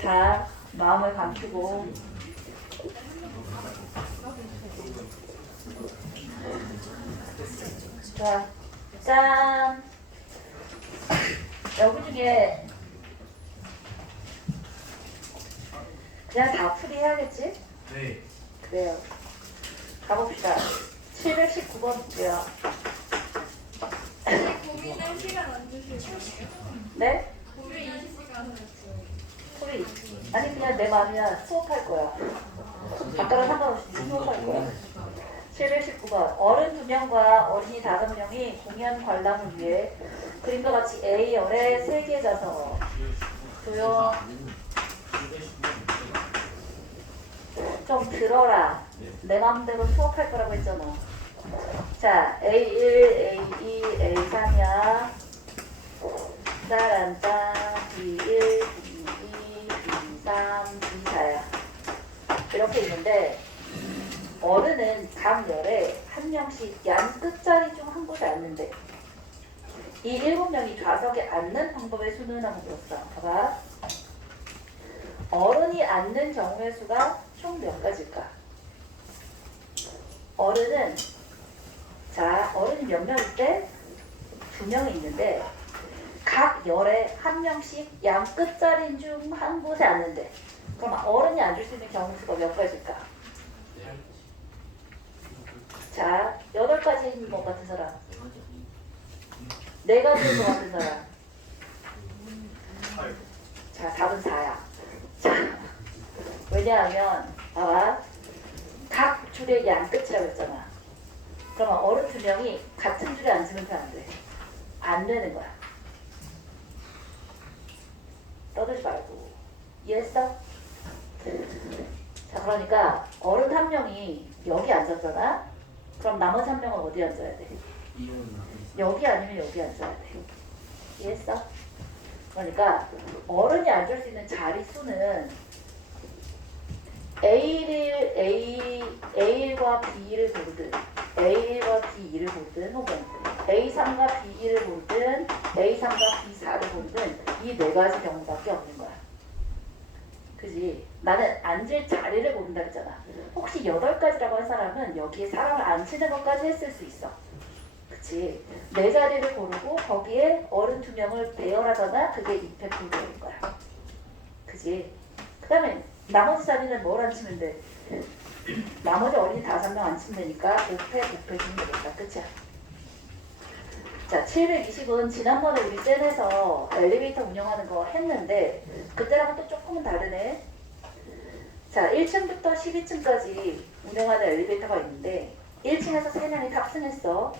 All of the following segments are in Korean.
다 마음을 감추고 자, 짠! 여기 중에 그냥 다 풀이해야겠지? 네. 그래요. 가봅시다. 719번 볼게요. 고민할 시간 안 주시고 네? 고민 20시간 풀이. 아니 그냥 내 마음이야. 수업할 거야. 아까랑 상관없이 수업할 거야. 719번. 어른 2명과 어린이 5명이 공연 관람을 위해 그림과 같이 A열에 3개 자서 조용. 좀 들어라. 내 마음대로 수업할 거라고 했잖아. 자, A1, A2, A3이야. 짠짠, B1, B2, B3, B4야. 이렇게 있는데 어른은 각 열에 한 명씩 양 끝자리 중 한 곳에 앉는데 이 7명이 좌석에 앉는 방법의 수는 한번 물었어. 봐봐. 어른이 앉는 경우의 수가 총 몇 가지일까? 어른은 어른이 몇 명일 때? 2명이 있는데 각 열에 한 명씩 양 끝자리 중 한 곳에 앉는데 그럼 어른이 앉을 수 있는 경우 수가 몇 가지일까? 자, 8가지인 것 같은 사람 4가지인 것 같은 사람 자, 답은 4야. 자, 왜냐하면 봐봐. 각 줄의 양 끝이라고 했잖아. 그러면 어른 2명이 같은 줄에 앉으면 돼, 안 돼? 안 되는 거야. 떠들지 말고. 이해했어? 자, 그러니까 어른 1명이 여기 앉았잖아? 그럼 나머지 1명은 어디 앉아야 돼? 여기 아니면 여기 앉아야 돼. 이해했어? 그러니까 어른이 앉을 수 있는 자리 수는 A1과 B1을 고르든 A1과 B2를 고르든 혹은 A3과 B2를 고르든 A3과 B4를 고르든 이 4가지 경우밖에 없는 거야. 그지? 나는 앉을 자리를 고른다 그랬잖아. 혹시 8가지라고 한 사람은 여기에 사람을 앉히는 것까지 했을 수 있어. 그치? 내 자리를 고르고 거기에 어른 2명을 배열하거나 그게 이펙트인 거야. 그지? 그 다음에 나머지 자리는 뭘 앉히면 돼? 나머지 어린이 5명 앉히면 되니까 곱해 주면 되겠다. 끝이야. 자, 720은 지난번에 우리 젠에서 엘리베이터 운영하는 거 했는데 그때랑은 또 조금은 다르네. 자, 1층부터 12층까지 운영하는 엘리베이터가 있는데 1층에서 3명이 탑승했어.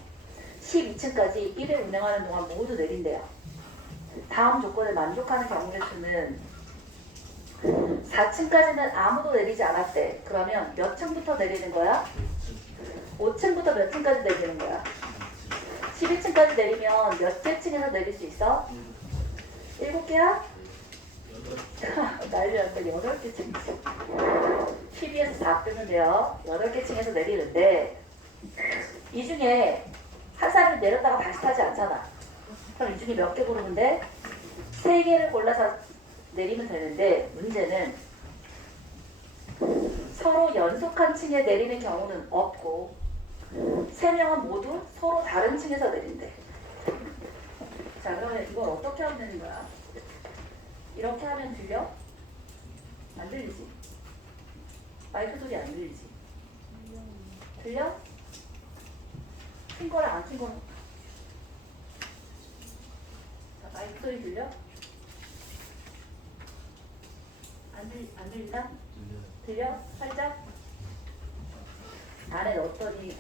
12층까지 1회 운행하는 동안 모두 내린대요. 다음 조건에 만족하는 경우의 수는 4층까지는 아무도 내리지 않았대. 그러면 몇 층부터 내리는 거야? 5층부터 몇 층까지 내리는 거야? 12층까지 내리면 몇 개 층에서 내릴 수 있어? 7개야? 난리 났다. 8개 층에서 12에서 4 빼면 돼요. 8개 층에서 내리는데 이 중에 한 사람이 내렸다가 다시 타지 않잖아. 그럼 이 중에 몇 개 고르면 돼? 3개를 골라서 내리면 되는데 문제는 서로 연속한 층에 내리는 경우는 없고 3명은 모두 서로 다른 층에서 내린대. 자, 그러면 이걸 어떻게 하면 되는 거야? 이렇게 하면 들려? 안 들리지? 마이크 소리 안 들리지? 들려? 킨 거랑 안 킨 거는? 자, 마이크 소리 들려? 안 들리나? 들려? 살짝? 안에 넣었더니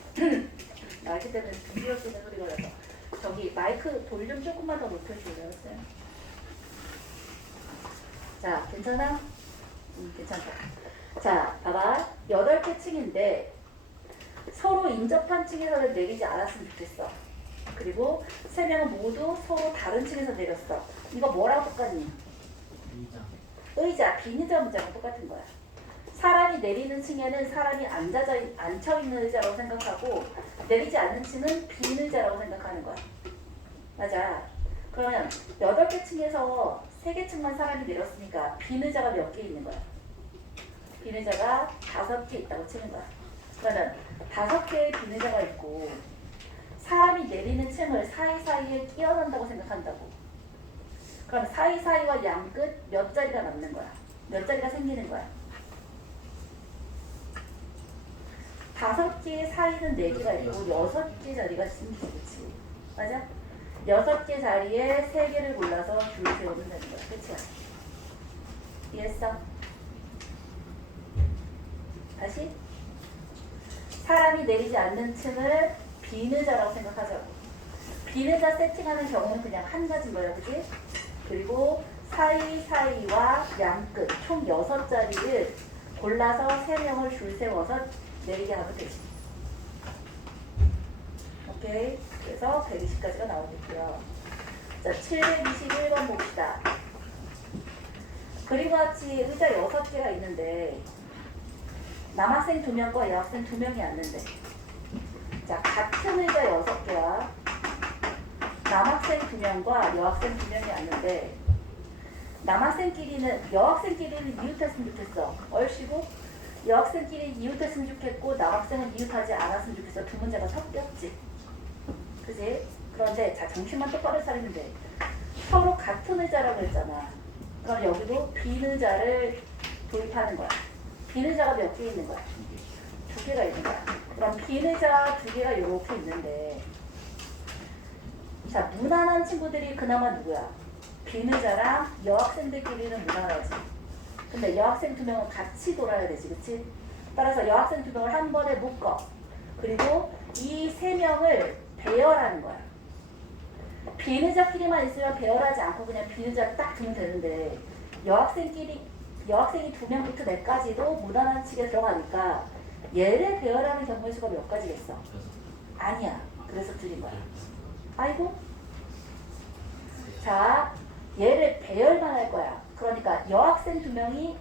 마이크 때문에 비디오 쓰는 소리가 나서 저기 마이크 볼륨 조금만 더 높여주세요. 자, 괜찮아? 괜찮다. 자, 봐봐. 8개 층인데 서로 인접한 층에서는 내리지 않았으면 좋겠어. 그리고 3명은 모두 서로 다른 층에서 내렸어. 이거 뭐랑 똑같니? 의자, 빈의자 문제랑 똑같은 거야. 사람이 내리는 층에는 사람이 앉혀있는 의자라고 생각하고 내리지 않는 층은 빈 의자라고 생각하는 거야. 맞아. 그러면 8개 층에서 세 개 층만 사람이 내렸으니까 비의자가 몇 개 있는 거야? 비의자가 5개 있다고 치는 거야. 그러면 5개의 비의자가 있고 사람이 내리는 층을 사이사이에 끼워 넣는다고 생각한다고. 그럼 사이사이와 양끝 몇 자리가 남는 거야? 몇 자리가 생기는 거야? 5개의 사이는 4개가 있고 6개 자리가 생기지, 그치? 맞아? 6개 자리에 3개를 골라서 줄 세우면 되는 거야. 그치? 이해했어? 다시? 사람이 내리지 않는 층을 비의자라고 생각하자고. 비의자 세팅하는 경우는 그냥 한 가지인 거야. 그치? 그리고 사이사이와 양끝 총 6자리를 골라서 3명을 줄 세워서 내리게 하면 되지. 오케이. 그래서 120까지가 나오겠고요. 자, 721번 봅시다. 그림과 같이 의자 6개가 있는데 남학생 2명과 여학생 2명이 앉는데, 자, 같은 의자 6개와 남학생 2명과 여학생 2명이 앉는데 여학생끼리는 이웃했으면 좋겠어. 얼씨구 여학생끼리 이웃했으면 좋겠고 남학생은 이웃하지 않았으면 좋겠어. 두 문제가 섞였지. 그지? 그런데 자, 정신만 똑바로 차리면 돼. 서로 같은 의자라고 했잖아. 그럼 여기도 비의자를 도입하는 거야. 비의자가 몇 개 있는 거야? 2개가 있는 거야. 그럼 비의자 2개가 이렇게 있는데, 자, 무난한 친구들이 그나마 누구야? 비의자랑 여학생들끼리는 무난하지. 근데 여학생 2명은 같이 돌아야 되지, 그치? 따라서 여학생 2명을 한 번에 묶어. 그리고 이 3명을 배열하는 거야. 비의자끼리만 있으면 배열하지 않고 그냥 비의자를 딱 두면 되는데, 여학생이 2명부터 4까지도 무난한 칙에 들어가니까 얘를 배열하는 경우의 수가 몇 가지겠어? 아니야. 그래서 드린 거야. 아이고. 자, 얘를 배열만 할 거야. 그러니까 여학생 2명이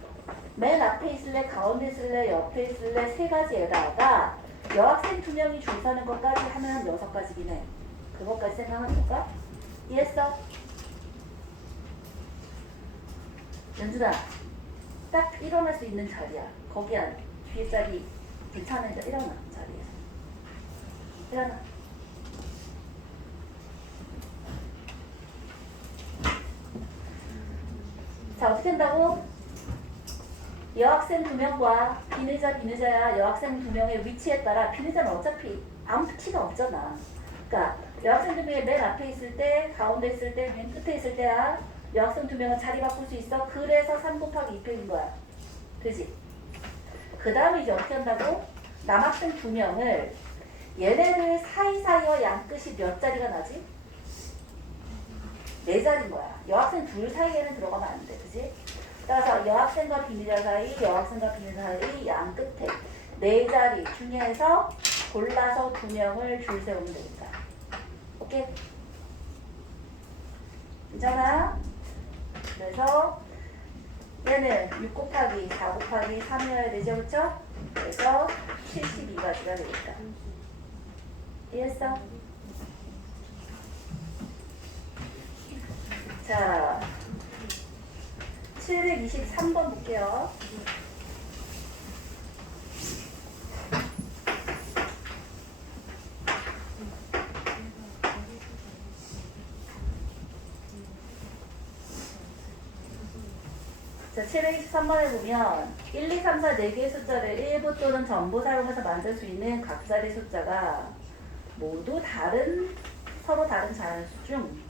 맨 앞에 있을래, 가운데 있을래, 옆에 있을래, 3가지에다가 여학생 2명이 줄 서는 것까지 하면 6가지긴 해. 그것까지 생각하는 걸까? 이해했어? 연준아, 딱 일어날 수 있는 자리야. 거기야. 뒤에 자리 괜찮으니까 일어나. 자리에서 일어나. 자, 어떻게 한다고? 여학생 2명과 비의자야 여학생 2명의 위치에 따라 비의자는 어차피 아무 키가 없잖아. 그러니까 여학생 2명이 맨 앞에 있을 때, 가운데 있을 때, 맨 끝에 있을 때야 여학생 2명은 자리 바꿀 수 있어. 그래서 3 곱하기 2표인 거야. 그지? 그 다음에 이제 어떻게 한다고? 남학생 2명을 얘네들 사이사이와 양끝이 몇 자리가 나지? 4자리인 거야. 여학생 둘 사이에는 들어가면 안 돼. 그지? 따라서 여학생과 비의자 사이, 여학생과 비의자 사이 양 끝에 4자리 중에서 골라서 2명을 줄 세우면 되겠다. 오케이? 괜찮아? 그래서 얘는 6 곱하기 4 곱하기 3이어야 되죠, 그쵸? 그래서 72가지가 되겠다. 이해했어? 자, 723번 볼게요. 자, 723번에 보면 1, 2, 3, 4 4개의 숫자를 일부 또는 전부 사용해서 만들 수 있는 각자의 숫자가 모두 서로 다른 자연수 중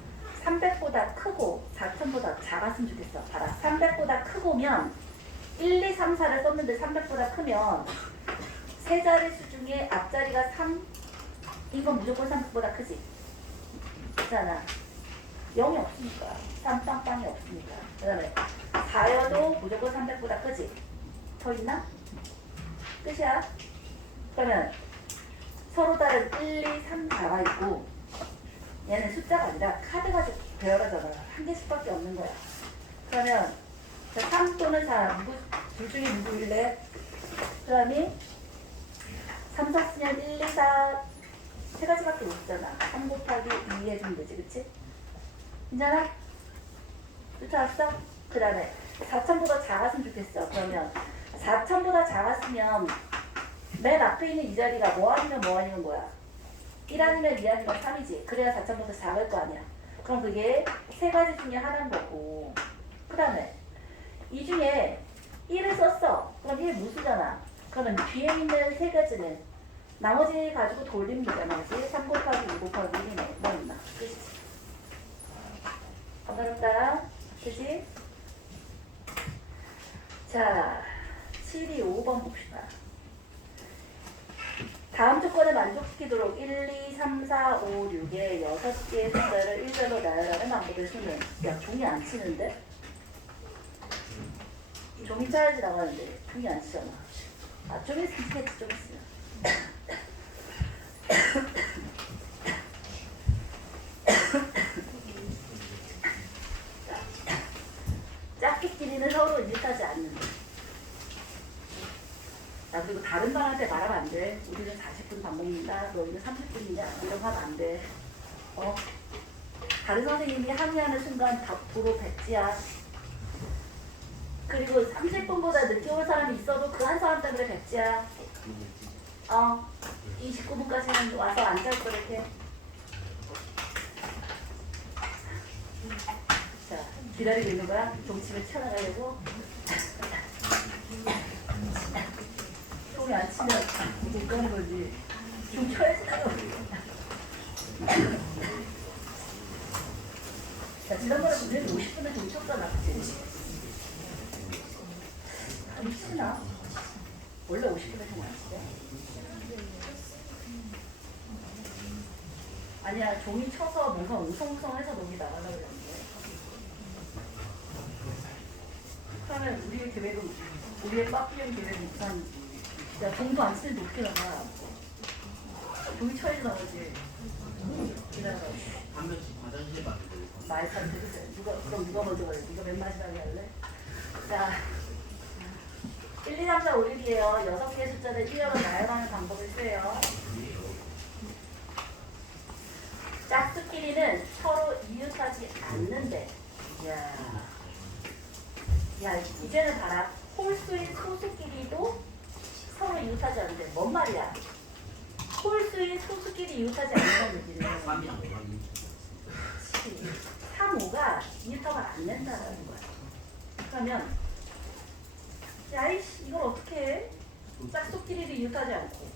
300보다 크고 4000보다 작았으면 좋겠어. 봐라. 300보다 크고면 1, 2, 3, 4를 썼는데 300보다 크면 세 자릿수 중에 앞자리가 3인 건 무조건 300보다 크지. 그렇잖아. 0이 없으니까. 3 빵빵이 없으니까. 그 다음에 4여도 무조건 300보다 크지. 더 있나? 끝이야. 그러면 서로 다른 1, 2, 3, 4가 있고 얘는 숫자가 아니라 카드가 배열하잖아. 한 개씩밖에 없는 거야. 그러면 3 또는 4 둘 중에 누구일래? 그러면 3, 4 쓰면 1, 2, 4 세 가지밖에 못 쓰잖아. 3 곱하기 2 해주면 되지. 그치? 괜찮아? 쫓아왔어? 그 다음에 4,000보다 작았으면 좋겠어. 그러면 4,000보다 작았으면 맨 앞에 있는 이 자리가 뭐 아니면 뭐 아니면 뭐야? 1 아니면 2 아니면 3이지. 그래야 4,000보다 작을 거 아니야. 그럼 그게 세 가지 중에 하나인 거고. 그 다음에 이 중에 1을 썼어. 그럼 1 무수잖아. 그러면 뒤에 있는 세 가지는 나머지 가지고 돌리면 되잖아. 그치? 3 곱하기 2 곱하기 1이네. 뭐 있나? 그치? 어렵다. 그치? 자, 7이 5번 봅시다. 다음 조건을 만족시키도록 1, 2, 3, 4, 5, 6의 6개의 숫자를 일별로 나열하는 방법의 수는. 야, 종이 안 치는데? 종이 짜야지 나가는데 종이 안 치잖아. 아, 좀 있으면 치겠지, 좀 있으면. 짝짓기는 서로 일하지 않는다. 나 그리고 다른 반한테 말하면 안 돼. 우리는 40분 밥 먹는다. 너희는 30분이냐? 이런 거 하면 안 돼. 다른 선생님이 항의하는 순간 도로 백지야. 그리고 30분보다 늦게 올 사람이 있어도 그 한 사람 때문에 백지야. 29분까지는 와서 앉아있어 이렇게. 자, 기다리고 있는 거야? 종침을 튀어나가려고. 종이 안 치면 못 가는 거지. 종 쳐야지 나가. 자, 지난번에 우리는 50분에 종 쳤잖아. 그치? 안 치나? 원래 50분에 종 안 치대? 아니야, 종이 쳐서 뭔가 웅성웅성해서 녹이 나가려고 그랬는데. 그러면 우리의 계획은, 우리의 빠삐형 계획은 우선, 야, 종도 안 치는 높게 나가. 종이 쳐야지 나가지. 기다려. 한 명씩 화장실 가는 거예요. 말 잘 들으세요. 그럼 누가 먼저 가래? 네가 맨 마지막에 할래? 자, 1, 2, 3, 4, 5, 6이에요. 6개의 숫자를 1로 나열하는 방법을 쓰여요. 짝수끼리는 서로 이웃하지 않는데. 야, 이제는 봐라. 홀수인 소수끼리도 서로 이웃하지 않는데. 뭔 말이야? 홀수인 소수끼리 이웃하지 않는다는 얘기는 3이랑 곱하기 3, 5가 이웃하면 안 된다는 거야. 그러면 야이씨 이걸 어떻게 해? 짝수끼리도 이웃하지 않고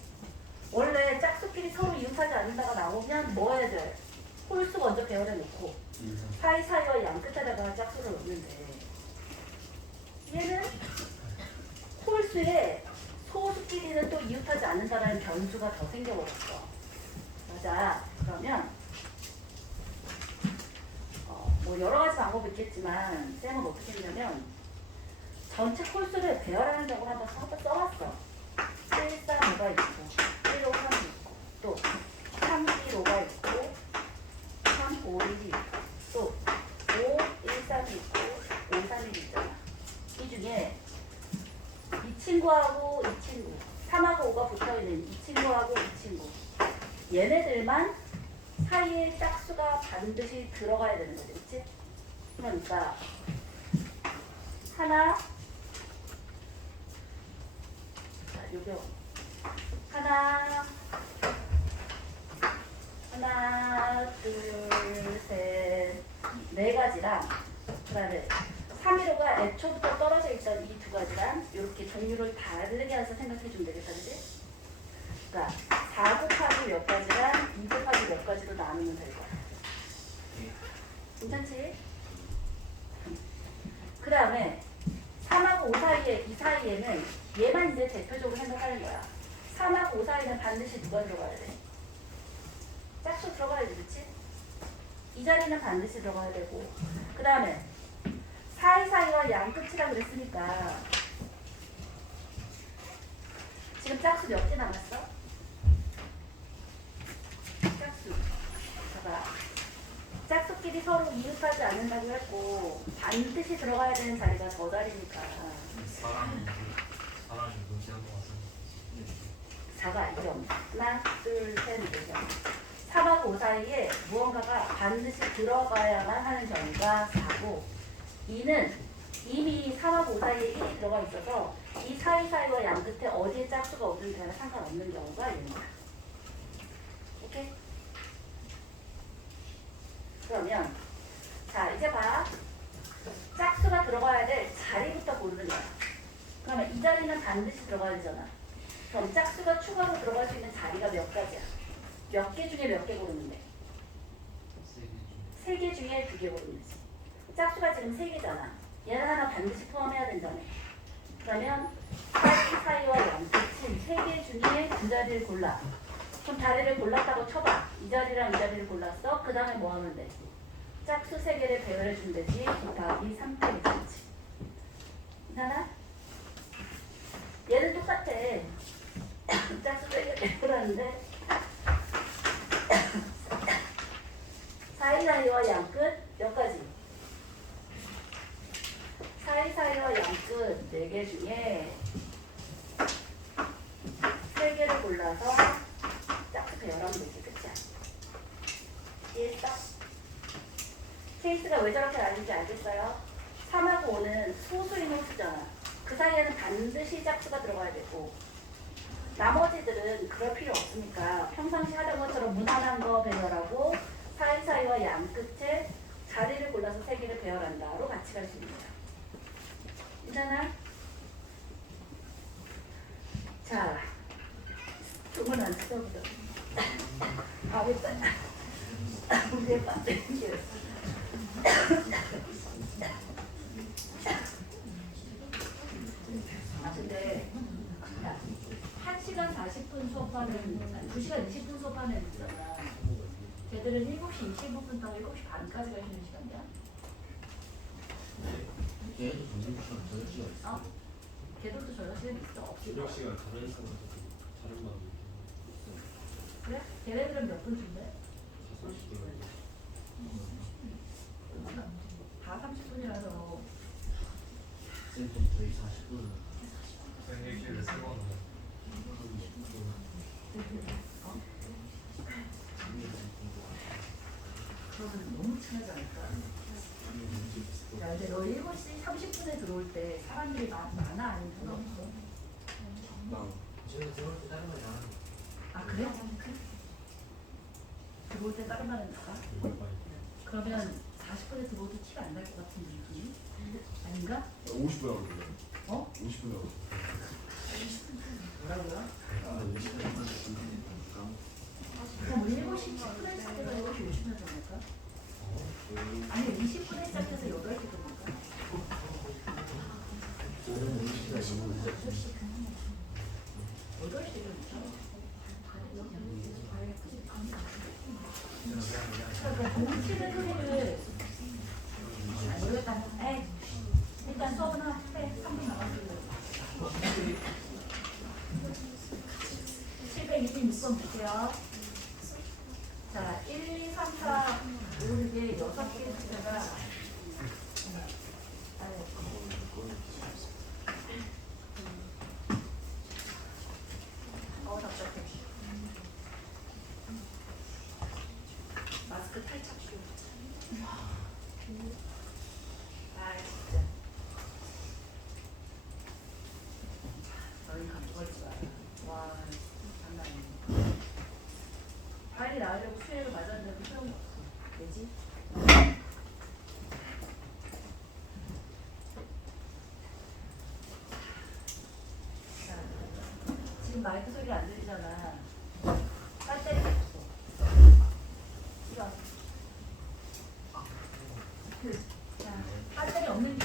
원래 짝수끼리 서로 이웃하지 않는다가 나오면 뭐 해야 돼? 홀수 먼저 배열해 놓고 사이사이와 양 끝에다가 짝수를 놓는데 얘는 홀수에 소수끼리는 또 이웃하지 않는다는 변수가 더 생겨버렸어. 맞아. 그러면 뭐 여러 가지 방법이 있겠지만 쌤은 어떻게 했냐면 전체 홀수를 배열하는 적으로 한번 써봤어. 1, 4, 5가 있고 1, 5, 3이 있고 또 3, 1, 5가 있고 3, 5, 1이 있고 또 5, 1, 3이 있고 5, 3, 1이 있잖아. 이 중에 이 친구하고 이 친구 3하고 5가 붙어있는 이 친구하고 이 친구 얘네들만 사이에 짝수가 반드시 들어가야 되는 거지, 그치? 그러니까 하나 자, 요거 하나 둘 셋 네 가지랑 그 다음에 315가 애초부터 떨어져 있던 이 두 가지랑 이렇게 종류를 다르게 해서 생각해 주면 되겠다, 그치? 그러니까 4 곱하기 몇 가지랑 2 곱하기 몇 가지로 나누면 될 거야. 괜찮지? 그 다음에 3하고 5 사이에, 이 사이에는 얘만 이제 대표적으로 생각하는 거야. 3하고 5 사이에는 반드시 누가 들어가야 돼? 짝수 들어가야지, 그치? 이 자리는 반드시 들어가야 되고. 그 다음에 사이사이와 양 끝이라 그랬으니까 지금 짝수 몇 개 남았어? 짝수. 봐봐. 짝수끼리 서로 이웃하지 않는다고 했고 반드시 들어가야 되는 자리가 저 자리니까 사람이 눈치한 것 같습니다. 4가 2점. 하나, 둘, 셋, 4점. 3하고 5 사이에 무언가가 반드시 들어가야만 하는 점이가 4고 2는 이미 4와 5 사이에 1이 들어가 있어서 이 사이사이와 양 끝에 어디에 짝수가 오든 간에 상관없는 경우가 있는 거야. 오케이? 그러면 자 이제 봐. 짝수가 들어가야 될 자리부터 고르는 거야. 그러면 이 자리는 반드시 들어가야 되잖아. 그럼 짝수가 추가로 들어갈 수 있는 자리가 몇 가지야? 몇 개 중에 몇 개 고르는데? 3개 중에 2개 고르는 거지. 짝수가 지금 3개잖아. 얘는 하나 반드시 포함해야 된다네. 그러면 사이와 양 끝인 3개 중에 2자리를 골라. 그럼 자리를 골랐다고 쳐봐. 이 자리랑 이 자리를 골랐어. 그 다음에 뭐 하면 돼? 짝수 3개를 배열해 주면 되지. 곱하기 3빼기 3지. 괜찮아? 얘는 똑같아. 짝수 3개 배열하는데 사이사이와 양 끝 몇 가지? 사이사이와 양 끝 4개 중에 3개를 골라서 짝수 배열하면 되지. 그치? 이해했어? 케이스가 왜 저렇게 나는지 알겠어요? 3하고 5는 소수인 홀수잖아. 그 사이에는 반드시 짝수가 들어가야 되고 나머지들은 그럴 필요 없으니까 평상시 하던 것처럼 무난한 거 배열하고 사이사이와 양 끝에 자리를 골라서 3개를 배열한다로 같이 갈 수 있는 거야. 괜찮아? 자, 조금 안 쳐다보자. 아, 됐다. 우리의 빠뜨리기. 아, 근데, 야, 1시간 40분 수업하는, 2시간 20분 수업하는 애 있잖아. 걔들은 7시 25분부터 7시 반까지 갈 수 있는 시간이야? 얘도 점심시간 저녁 시간 있어. 어? 걔들도 저녁 시간 있어? 없어? 저녁 시간 다른 사람한테 다른 마음 그래? 걔네들은 몇 분 준대? 5시 되면 다 30분이라서 쌤좀 저희 40분. 생일기를 3번 그러면 너무 친하지 않을까? 야, 근데 너 7시 30분에 들어올 때 사람들이 많아? 아니면 별로 없어? 저희 들어올 때 다른 거 나가는 아, 그래? 들어올 때 다른 말은 나가? 그러면 40분에 들어오도 티가 안 날 것 같은 느낌? 아닌가? 50분 하고 그래. 어? 50분 하고. 뭐라고요? 거. 그럼 우리 7시 10분에 시작해서 7시 50분에 들어갈까? 아니 20분에 시작해서 8시 들어갈까? 저는 50시가 너무 늦었어요. 8시를 그냥 공치는 소리를 잘 모르겠다. 에이, 일단 수업은 해. 3분 남았어요. 726번 볼게요. 자, 1, 2, 3, 4, 5, 6개 6개의 숫자가 답답해. 마스크 탈착쇼. 아, 진짜. 너희 갖고 가지 마라. 와, 장난 아니야. 빨리 나으려고 수혜를 맞았는데 소용이 없어. 왜지? 자, 지금 마이크 소리 안 들리잖아. 배터리 없어. 이거. 자, 배터리 없는